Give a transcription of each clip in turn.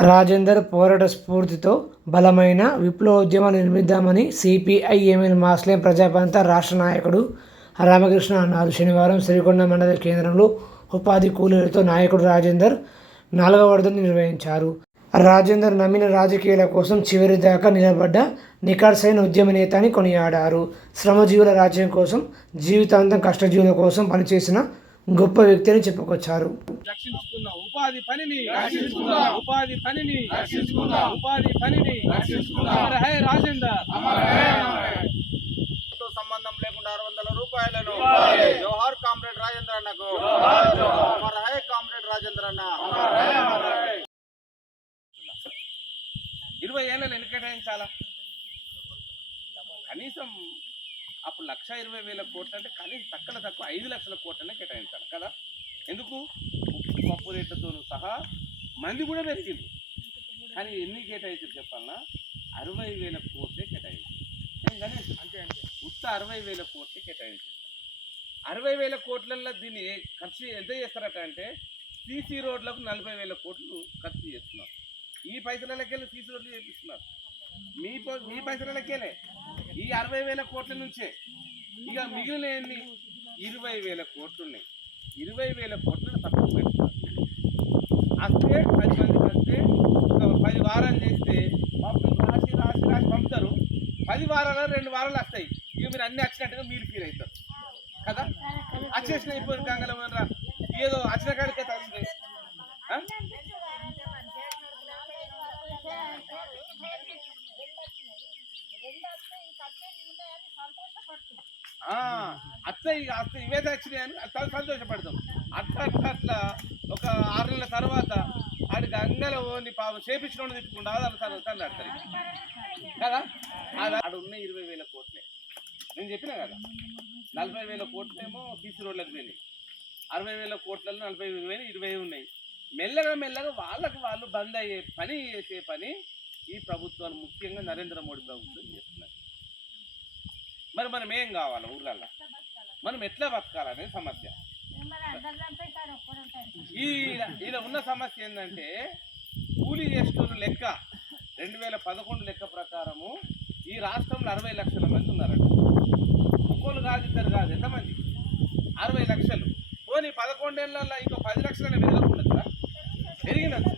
రాజేందర్ పోరాట స్ఫూర్తితో బలమైన విప్లవోద్యమం నిర్మిద్దామని సిపిఐ ఎంఎల్ మాస్లేం ప్రజాపంత రాష్ట్ర నాయకుడు రామకృష్ణ అన్నారు. శనివారం శ్రీకొండ మండల కేంద్రంలో ఉపాధి కూలీలతో నాయకుడు రాజేందర్ నాలుగవ వరదని నిర్వహించారు. రాజేందర్ నమ్మిన రాజకీయాల కోసం చివరి దాకా నిలబడ్డ నికార్సైన ఉద్యమ నేత అని కొనియాడారు. శ్రమజీవుల రాజ్యం కోసం జీవితాంతం కష్టజీవుల కోసం పనిచేసిన గొప్ప వ్యక్తి అని చెప్పుకొచ్చారు. ఉపాధి పనిని ఉపాధి పనిని ఉపాధి పనిని అమర హై రాజేందర్. తో సంబంధం లేకుండా ఆరు వందల రూపాయలను జోహార్. కామ్రేడ్ రాజేంద్ర అన్నకు. అమర్ హై కామ్రేడ్ రాజేంద్ర అన్న. ఇరవై ఏళ్ళని ఎన్ని కేటాయించాలా? కనీసం అప్పుడు లక్ష ఇరవై వేల కోట్లు అంటే కనీసం తక్కువ తక్కువ ఐదు లక్షల కోట్లనే కేటాయించాలి కదా? ఎందుకు? ఉప్పు పప్పు రేట్లతో సహా మంది కూడా పెరిగింది కానీ ఎన్ని కేటాయించారు చెప్పాలన్నా అరవై వేల కోట్లే కేటాయించారు. గణేష్? అంతే అంతే. ఉత్త అరవై వేల కోట్లే కేటాయించారు. అరవై వేల కోట్లలో దీన్ని ఖర్చు ఎంత చేస్తారట అంటే సీసీ రోడ్లకు నలభై వేల కోట్లు ఖర్చు చేస్తున్నారు. ఈ పైసలకెళ్ళి సీసీ రోడ్లు చేపిస్తున్నారు. మీ ప- మీ పైసలకెళ్ళే ఈ అరవై వేల కోట్ల నుంచే. ఇక మిగిలిన ఎన్ని? ఇరవై వేల కోట్లు ఉన్నాయి ఇరవై వేల కోట్లను తక్కువ పెడుతున్నారు వస్తే పది మందికి వస్తే ఒక పది వారాలు చేస్తే పాపం రాసి రాసి రాసి పంపుతారు. పది వారాలు రెండు వారాలు వస్తాయి. ఇక మీరు అన్ని వచ్చినట్టుగా మీరు ఫీల్ అవుతారు. అత్త ఇక అత్త ఇవే వచ్చినాయి అని అట్లా సంతోషపడతాం. అట్లా అట్లా అట్లా ఒక ఆరు నెలల తర్వాత ఆడికి అంగల ఓని పాపం చేపించుకోండి తిట్టుకుంటా అది తను తను ఆడతారు కదా? అది? ఆడ ఉన్న ఇరవై వేల కోట్లే. నేను చెప్పినా కదా? నలభై వేల కోట్లేమో సీసీ రోడ్లకు పోయినాయి. అరవై వేల కోట్లలో నలభై వేలు ఇరవై ఉన్నాయి. మెల్లగా మెల్లగా వాళ్ళకు వాళ్ళు బంద్ అయ్యే పని చేసే పని ఈ ప్రభుత్వాలు ముఖ్యంగా నరేంద్ర మోడీ ప్రభుత్వం చేస్తుంది. మరి మనం ఏం కావాలి ఊర్లల్లో? మనం ఎట్లా బతకాలనేది సమస్య. ఈ ఈయన ఉన్న సమస్య ఏంటంటే కూలీ చేస్తున్న లెక్క రెండు వేల పదకొండు లెక్క ప్రకారము ఈ రాష్ట్రంలో అరవై లక్షల మంది ఉన్నారంట. ఒక్కోళ్ళు కాదు ఇద్దరు కాదు ఎంతమంది? అరవై లక్షలు. పోనీ పదకొండేళ్ళల్లో ఇంకో పది లక్షలైనా పెరగకుండా పెరిగినది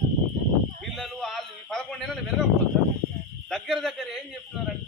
పిల్లలు వాళ్ళు ఈ పదకొండేళ్ళని పెరగకపోతా దగ్గర దగ్గర ఏం చెప్తున్నారంటే